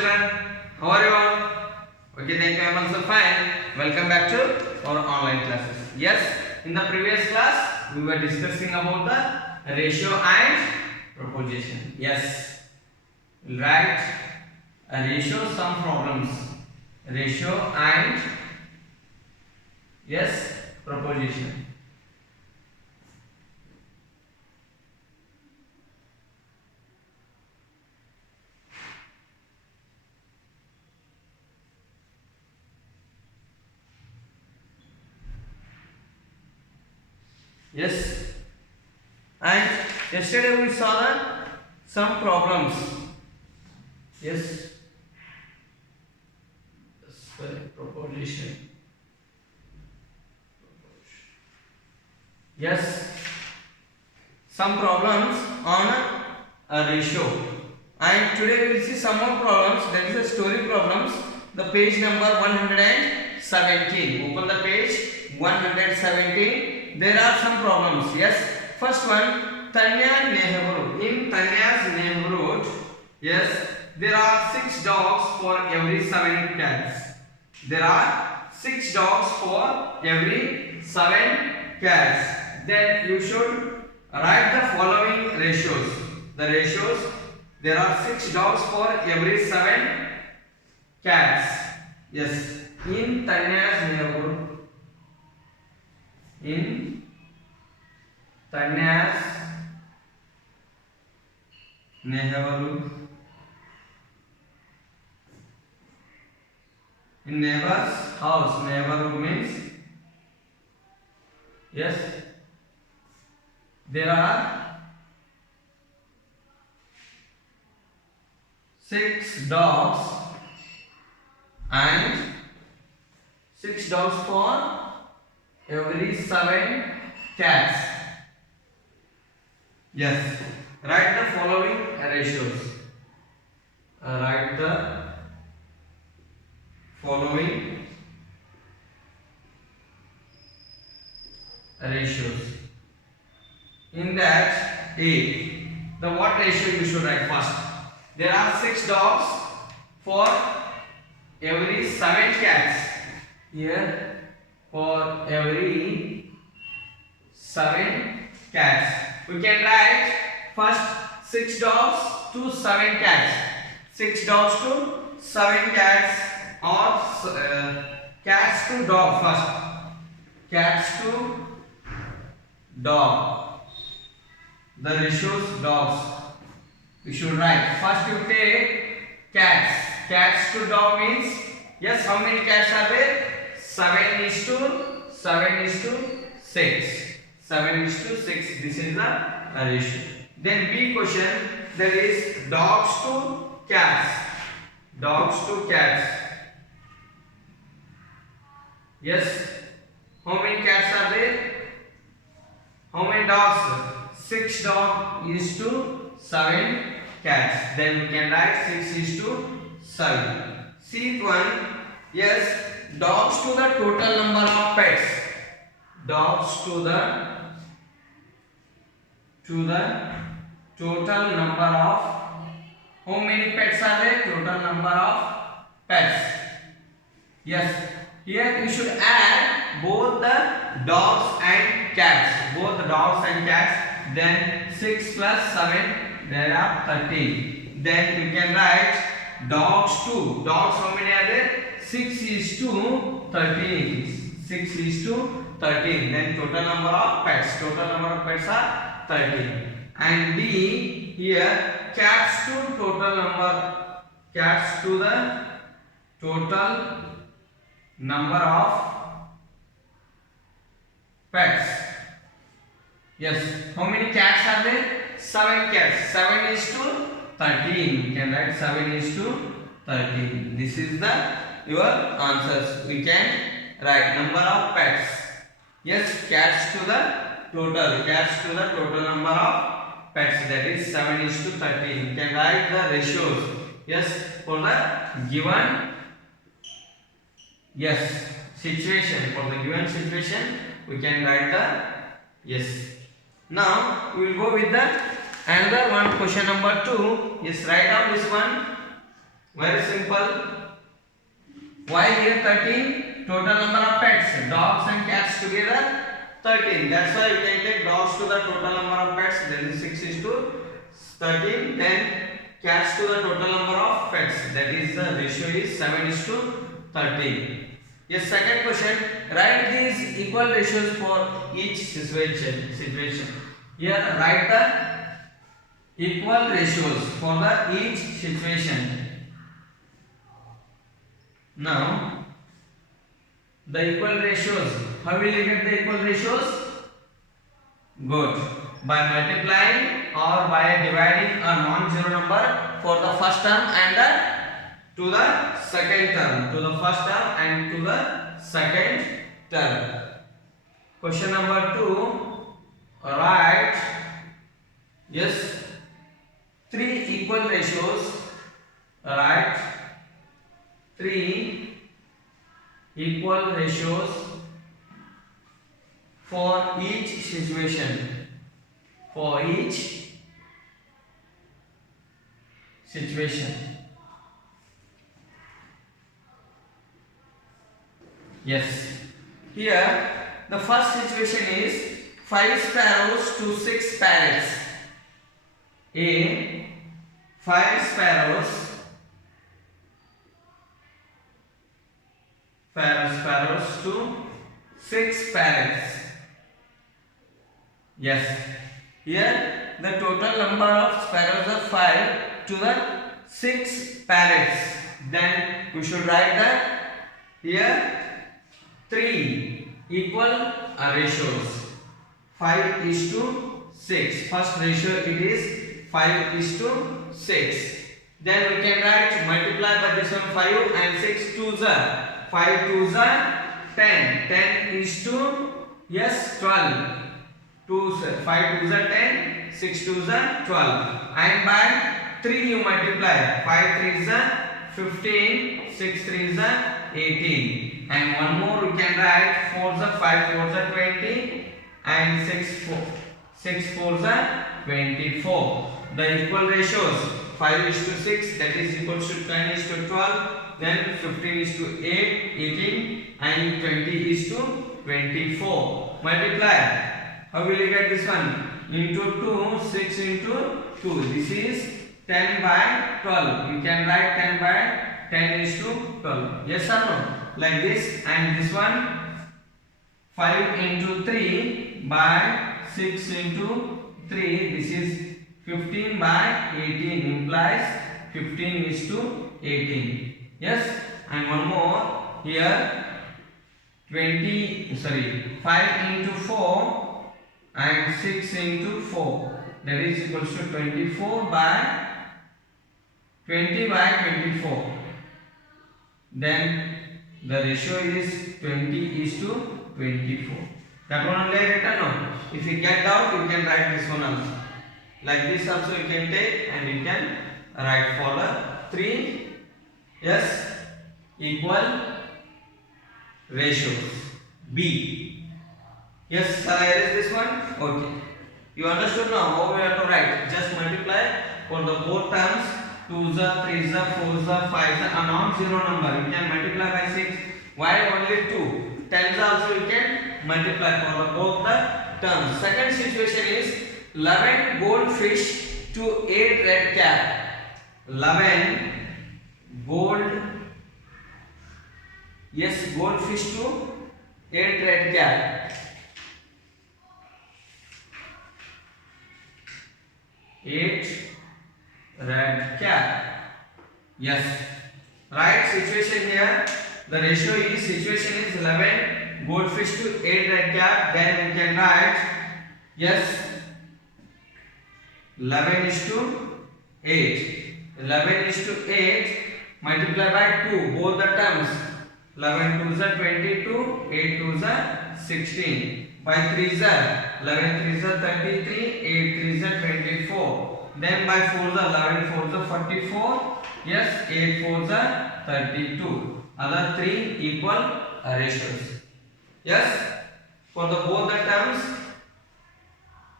children, how are you all? Okay, thank you. I am also fine. Welcome back to our online classes. Yes, in the previous class we were discussing about the ratio and proposition. Yes, we'll write a ratio some problems. Ratio and yes proposition. Yes, and yesterday we saw some problems. Yes, proposition. Yes, some problems on a ratio, and today we will see some more problems. That is a story problems. The page number 117. Open the page 117. There are some problems. Yes, first one, Tanya neighborhood. In Tanya's neighborhood, yes, there are 6 dogs for every 7 cats. There are 6 dogs for every 7 cats. Then you should write the following ratios. The ratios, there are 6 dogs for every 7 cats. Yes, in Tanya's neighborhood. In Tanya's neighborhood. In neighbor's house. Neighborhood means yes, there are 6 dogs and 6 dogs for every 7 cats. Yes, write the following ratios. Write the following ratios. In that A, the what ratio you should write first? There are 6 dogs for every 7 cats. Here, for every 7 cats. We can write first 6 dogs to 7 cats. 6 dogs to 7 cats, or cats to dog first. Cats to dog. The ratios dogs. We should write. First you take cats. Cats to dog means, yes, how many cats are there? 7 is to 6. 7 is to 6. This is the ratio. Then B question, that is dogs to cats. Dogs to cats. Yes. How many cats are there? How many dogs? 6 dogs is to 7 cats. Then we can write 6 is to 7. See one. Yes. Dogs to the total number of pets. Dogs to the total number of, how many pets are there? Total number of pets. Yes. Here you should add both the dogs and cats. Both the dogs and cats. Then 6 plus 7. There are 13. Then you can write dogs to. Dogs, how many are there? 6 is to 13. 6 is to 13. Then total number of pets. Total number of pets are 13. And D, here cats to total number. Cats to the total number of pets. Yes. How many cats are there? 7 cats. 7 is to 13. We can write 7 is to 13. This is the your answers. We can write number of pets. Yes, cats to the total. Cats to the total number of pets. That is 7 is to 13. You can write the ratios. Yes, for the given yes situation. For the given situation, we can write the yes. Now we will go with the another one. Question number 2. Yes, write down this one. Very simple. simple. Why here 13? Total number of pets, dogs and cats together 13. That's why we can take dogs to the total number of pets, that is 6 is to 13. Then cats to the total number of pets, that is the ratio is 7 is to 13. Yes, second question. Write these equal ratios for each situation. Here write the equal ratios for the each situation. Now the equal ratios. How will you get the equal ratios? Good. By multiplying or by dividing a non-zero number for the first term and to the second term. To the first term and to the second term. Question number 2. Write, yes, 3 equal ratios. Write 3 equal ratios for each situation. For each situation. Yes. Here the first situation is 5 sparrows to 6 parrots. A 5 sparrows to 6 parrots. Yes. Here the total number of sparrows are 5 to the 6 parrots. Then we should write that here 3 equal ratios. 5 is to 6. First ratio it is 5 is to 6. Then we can write multiply by this one 5 and 6 twos are 5 twos are 10. 10 is to, yes, 12. 5 twos are 10, 6 twos are 12. And by 3 you multiply. 5 threes are 15, 6 threes are 18. And one more we can write 4s are 5 4s are 20 and 6 fours are 24. The equal ratios 5 is to 6, that is equal to 10 is to 12. Then 15 is to 8, 18 and 20 is to 24. Multiply. How will you get this one? Into 2, 6 into 2. This is 10 by 12. You can write 10 by 10 is to 12. Yes or no? Like this. And this one 5 into 3 by 6 into 3. This is 15 by 18 implies 15 is to 18. Yes. And one more here 5 into 4 and 6 into 4, that is equals to 24 by 20 by 24. Then the ratio is 20 is to 24. That one only written no. If you get doubt, you can write this one also. Like this also you can take and you can write for the 3 yes equal ratios. B. Yes, shall I erase this one? Okay. You understood now how we have to write. Just multiply for the both terms. 2s are, 3s are, 4s are, 5s are, a non-zero number. You can multiply by 6. Why only 2? 10s also you can multiply for the both the terms. Second situation is 11 goldfish to 8 red cap. 11 goldfish to 8 red cap. 8 red cap. Yes. Right situation here. The ratio is situation is 11 goldfish to 8 red cap. Then we can write yes 11 is to 8. 11 is to 8 multiply by 2 both the terms. 11 2s are 22, 8 2s are 16. By 3s are 11 3s are 33, 8 3s are 24. Then by 4s are 11 4s are 44. Yes, 8 4s are 32. Other 3 equal ratios. Yes, for the both the terms,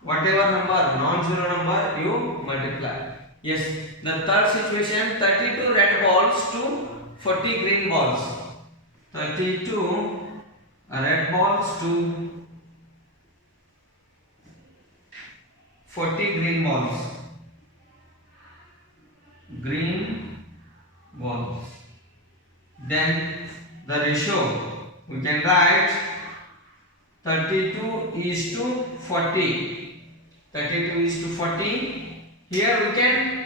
whatever number non-zero number you multiply. Yes, the third situation 32 red balls to 40 green balls, 32 red balls to 40 green balls. Green balls. Then the ratio we can write 32 is to 40. 32 is to 40. Here we can,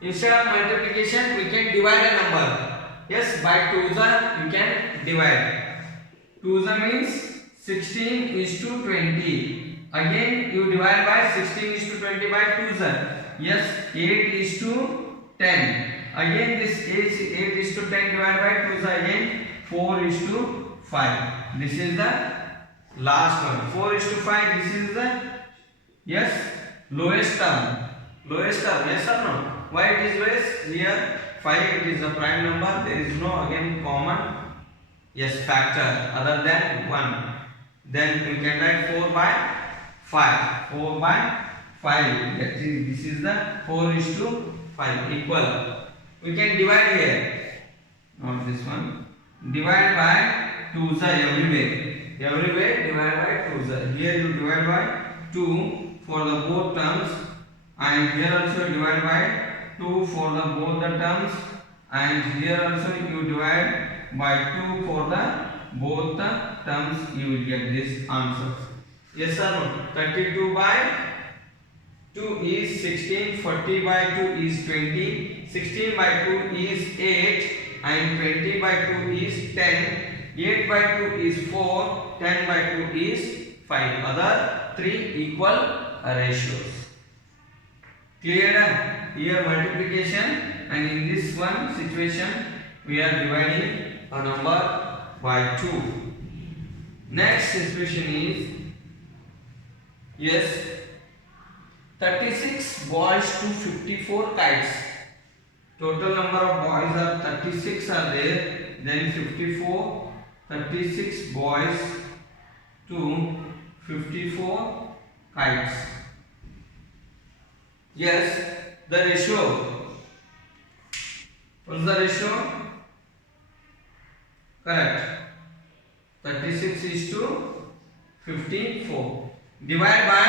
instead of multiplication, we can divide a number. Yes, by 2s you can divide. 2s means 16 is to 20. Again you divide by 16 is to 20 by 2s. Yes, 8 is to 10. Again this 8 is to 10 divided by 2s. Again 4 is to 5. This is the last one. 4 is to 5. This is the, yes, lowest term. Lowest term, yes or no? Why it is lowest? Here 5 it is a prime number. There is no again common, yes, factor other than 1. Then we can write 4 by 5. 4 by 5. That is, this is the 4 is to 5 equal. We can divide here. Not this one. Divide by 2s everywhere. Everywhere divide by 2s. Here you divide by 2 for the both terms, and here also divide by 2 for the both the terms, and here also you divide by 2 for the both the terms. You will get this answer. Yes or no? 32 by 2 is 16, 40 by 2 is 20, 16 by 2 is 8, and 20 by 2 is 10. 8 by 2 is 4, 10 by 2 is 5. Other 3 equal ratios. Clear? Here multiplication, and in this one situation we are dividing a number by 2. Next situation is, yes, 36 boys to 54 kites. Total number of boys are 36 are there, then 54. 36 boys to 54 kites. Yes, the ratio. What is the ratio? Correct. 36 is to 54. Divide by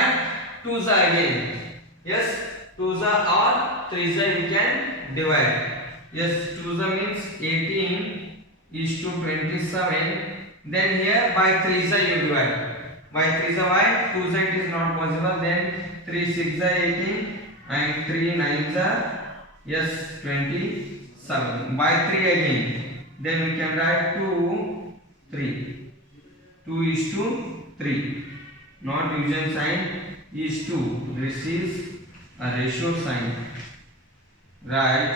2s again. Yes, 2s or 3s you can divide. Yes, 2s means 18 is to 27. Then here by 3s you divide. By 3s why? 2s it is not possible. Then 3 6s 18 and 3 9s, yes, 27. By 3 again. Then we can write 2 3. 2 is to 3. Not division sign is 2. This is a ratio sign. Right.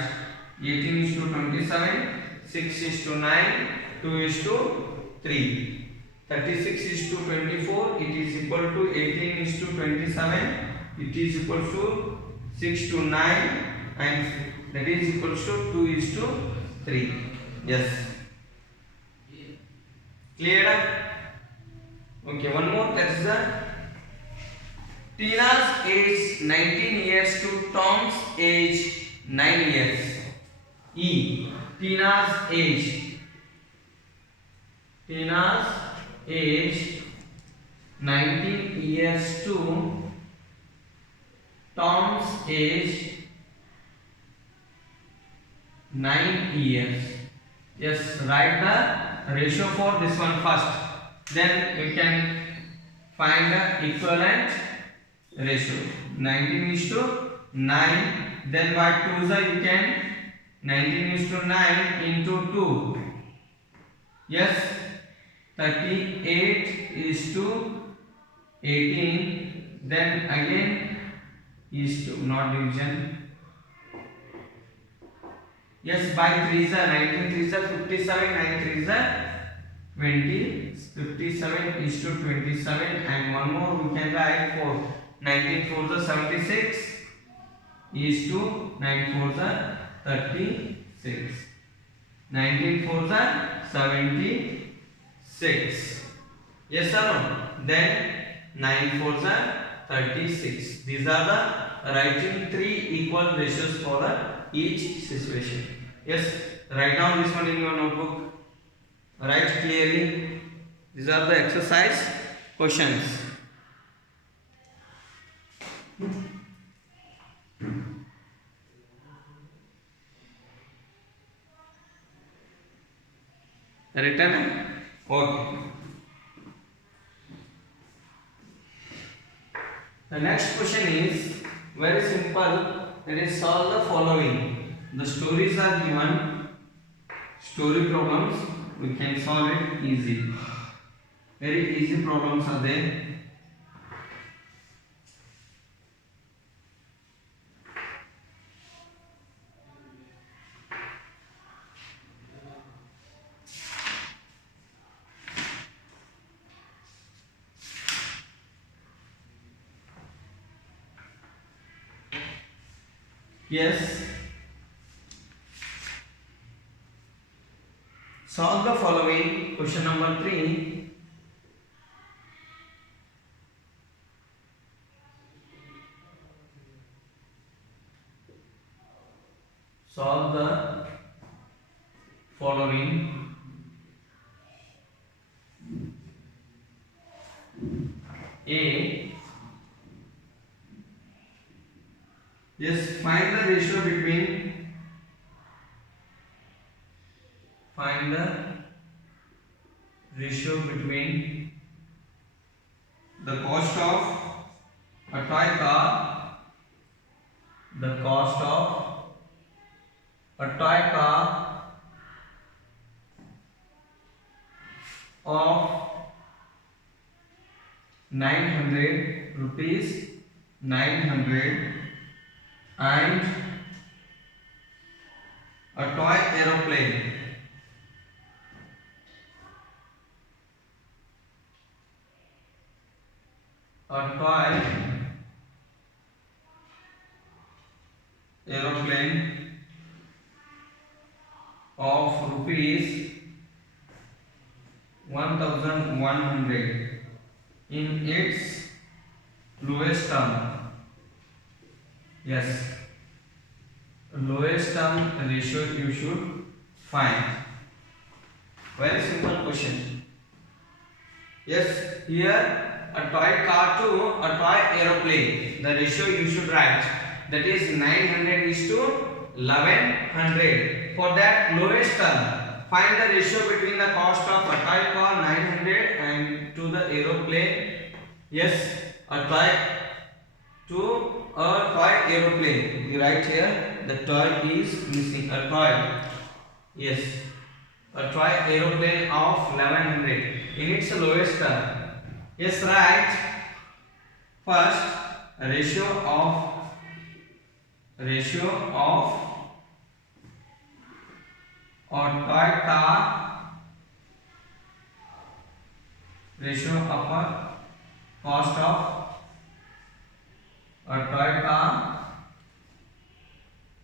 18 is to 27. 6 is to 9, 2 is to 3. 36 is to 24, it is equal to 18 is to 27, it is equal to 6 to 9, and that is equal to 2 is to 3. Yes. Clear? Okay, one more. That is the Tina's age 19 years to Tom's age 9 years. E. Tina's age 19 years to Tom's age 9 years. Yes, write the ratio for this one first. Then you can find the equivalent ratio. 19 is to 9. Then by 2s you can 19 is to 9 into 2. Yes, 38 is to 18. Then again is to, not division. Yes, by 3s 19 3s 57, 9 3s 20. 57 is to 27, and one more we can write for 19 4s 76 is to 9 4s 36. 19 4s 76. Yes or no? Then 9 4s 36. These are the writing 3 equal ratios for the each situation. Yes. Write down this one in your notebook. Write clearly. These are the exercise questions. Written? Okay. The next question is very simple. It is solve the following. The stories are given. Story problems. We can solve it easy. Very easy problems are there. Yes. Solve the following. Question number 3. Solve the following. A. Yes, find the ratio between the cost of a toy car, of 900 rupees, 900, and a toy aeroplane of rupees 1100 in its lowest term. Yes, lowest term ratio you should find. Very simple question. Yes, here a toy car to a toy aeroplane, the ratio you should write, that is 900 is to 1100. For that lowest term, find the ratio between the cost of a toy car 900 and to the aeroplane. Yes, a toy to a toy aeroplane. You write here the toy is missing, a toy. Yes, a toy aeroplane of 1100 in its lowest term. Yes, right. First, ratio of a toy car, ratio of a cost of a toy car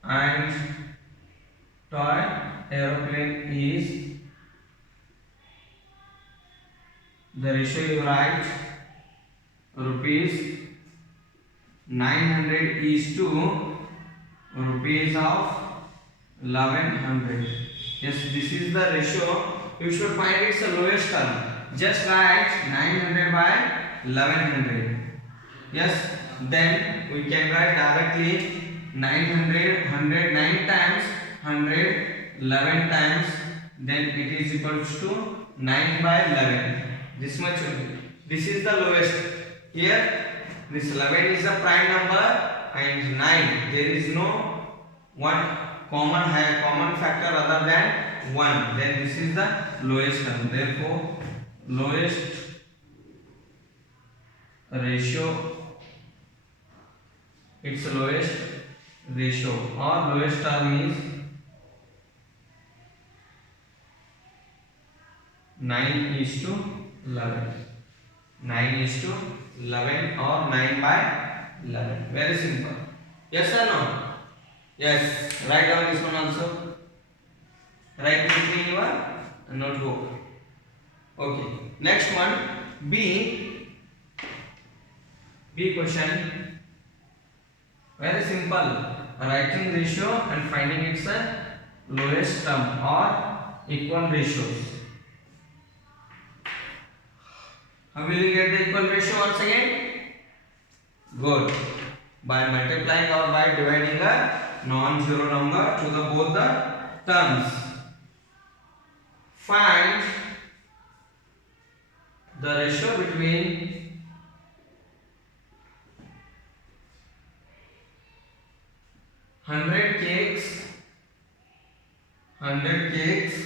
and toy aeroplane is, the ratio you write rupees 900 is to rupees of 1100. Yes, this is the ratio. You should find its lowest term. Just write 900 by 1100. Yes, then we can write directly 900, 100 9 times, 100 11 times, then it is equals to 9 by 11. This much only. This is the lowest. Here this 11 is a prime number and 9. There is no one common factor other than 1. Then this is the lowest term. Therefore, lowest ratio, its lowest ratio or lowest term is 9 is to 11. 9 is to 11 or 9 by 11. Very simple. Yes or no? Yes. Write down this one also. Write it in your notebook. Okay. Next one. B question. Very simple. Writing ratio and finding its lowest term or equal ratios. How will you get the equal ratio once again? Good. By multiplying or by dividing a non-zero number to the both the terms. Find the ratio between 100 cakes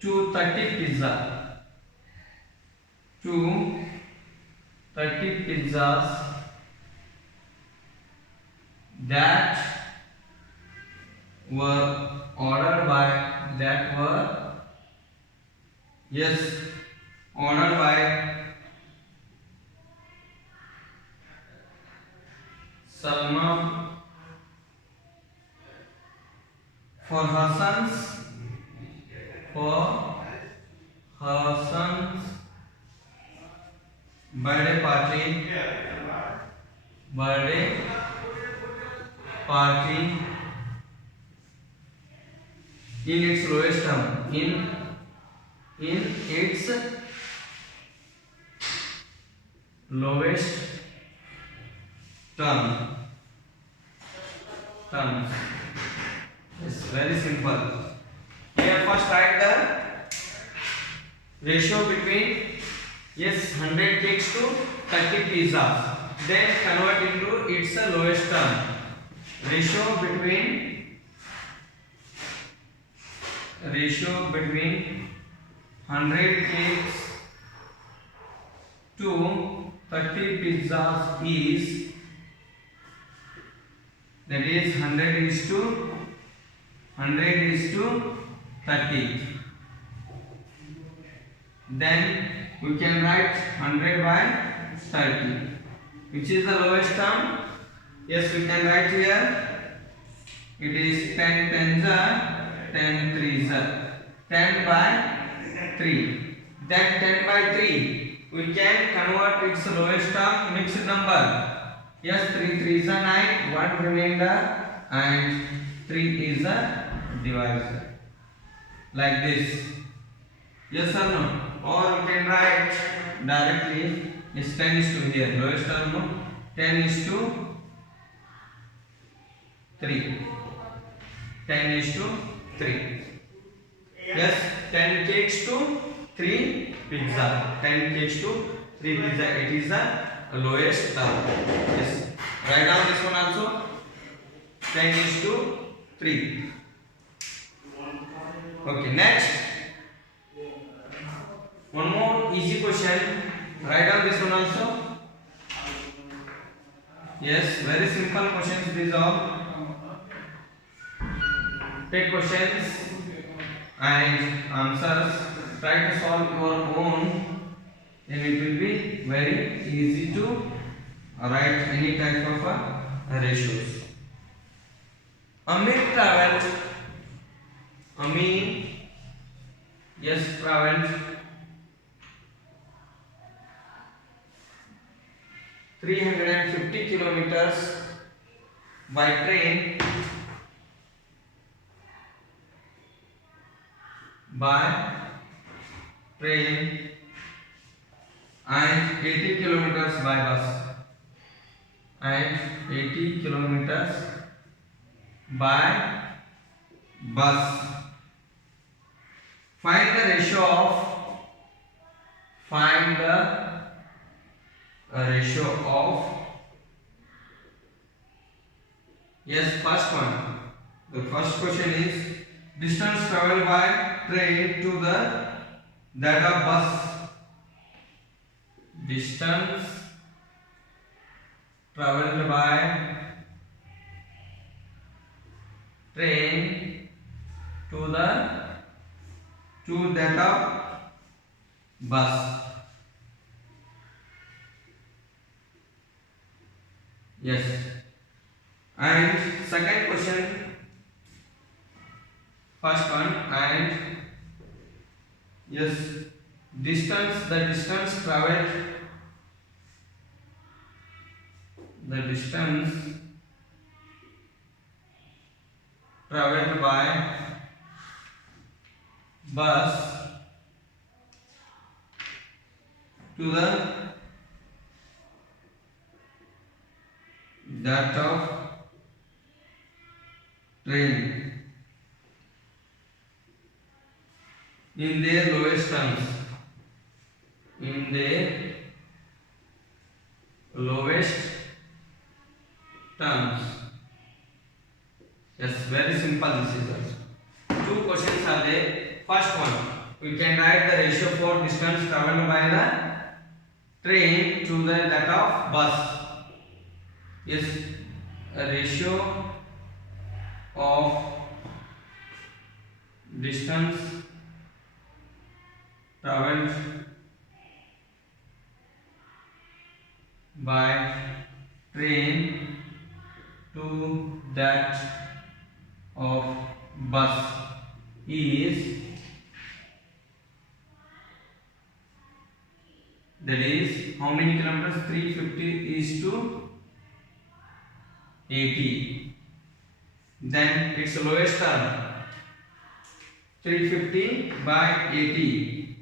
to 30 pizza. To 30 pizzas that were ordered by ordered by Salma for her son's birthday party in its lowest term. In its lowest terms. It's very simple. Here first write the ratio between 100 cakes to 30 pizzas. Then convert into its lowest term. Ratio between 100 cakes to 30 pizzas is, that is 100 is to 30. Then we can write 100 by 30. Which is the lowest term? Yes, we can write here. It is 10 tens are 10 threes are 10 by 3. Then 10 by 3 we can convert its lowest term mixed number. Yes, 3 threes are 9, 1 remainder, and 3 is a divisor. Like this. Yes or no? Or we can write directly. Yes, 10 is to here. Lowest term 10 is to 3. 10 is to 3. Yes, 10 cakes to 3 pizza. 10 cakes to 3 pizza. It is the lowest term. Yes. Write down this one also. 10 is to 3. Okay, next. One more easy question. Write down this one also. Yes, very simple questions these all. Take questions and answers. Try to solve your own, and it will be very easy to write any type of ratios. Amit traveled. Traveled 350 kilometers by train and 80 kilometers by bus. And 80 kilometers by bus. Find the ratio of yes, first one. The first question is distance traveled by train to that of bus. Distance traveled by train to that of bus. Yes. And second question, first one, and yes, the distance traveled by bus to that of train in their lowest terms. In their lowest terms. Yes, very simple this is also. Two questions are there. First one, we can write the ratio for distance traveled by the train to that of bus. Yes, a ratio of distance traveled by train to that of bus is, that is how many kilometers? 350 is to 80. Then its lowest term 350 by 80.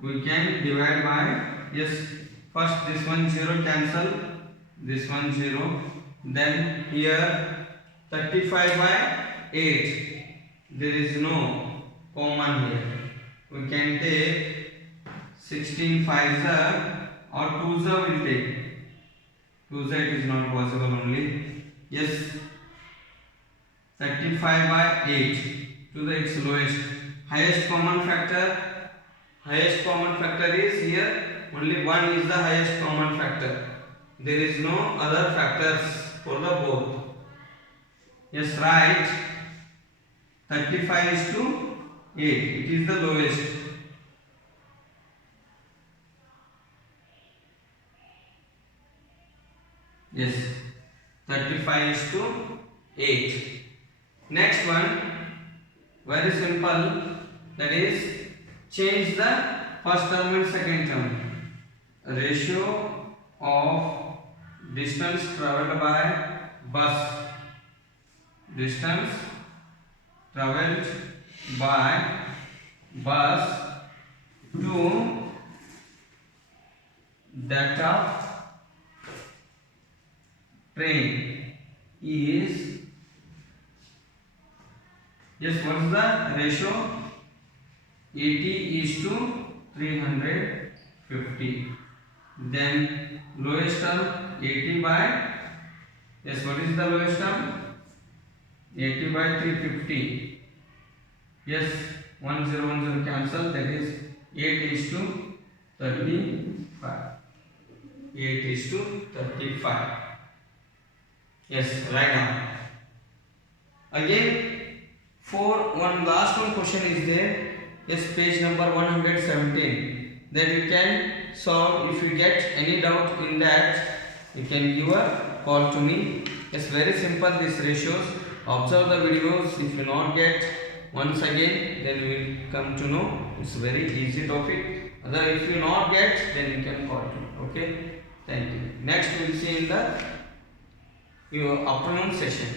We can divide by, yes, first this one 0 cancel, this one 0, then here 35 by 8, there is no common here. We can take 16 5s or 2s will take. 2s it is not possible only. Yes, 35 by 8 to the its lowest. Highest common factor is here, only 1 is the highest common factor. There is no other factors for the both. Yes, right. 35 is to 8, it is the lowest. Yes, 35 is to 8. Next one, very simple, that is change the first term and second term. Ratio of distance traveled by bus. Distance traveled by bus to that of train is, yes, what is the ratio? 80 is to 350. Then lowest term 80 by, yes, what is the lowest term? 80 by 350. Yes, 1 0 1 0 cancel, that is 8 is to 35. 8 is to 35. Yes, right now. Again, for one last one question is there. Yes, page number 117. That you can solve. If you get any doubt in that, you can give a call to me. It's very simple, these ratios. Observe the videos. If you not get, once again, then you will come to know. It's very easy topic. Other, if you not get, then you can call to me. Okay. Thank you. Next we will see in the your afternoon session.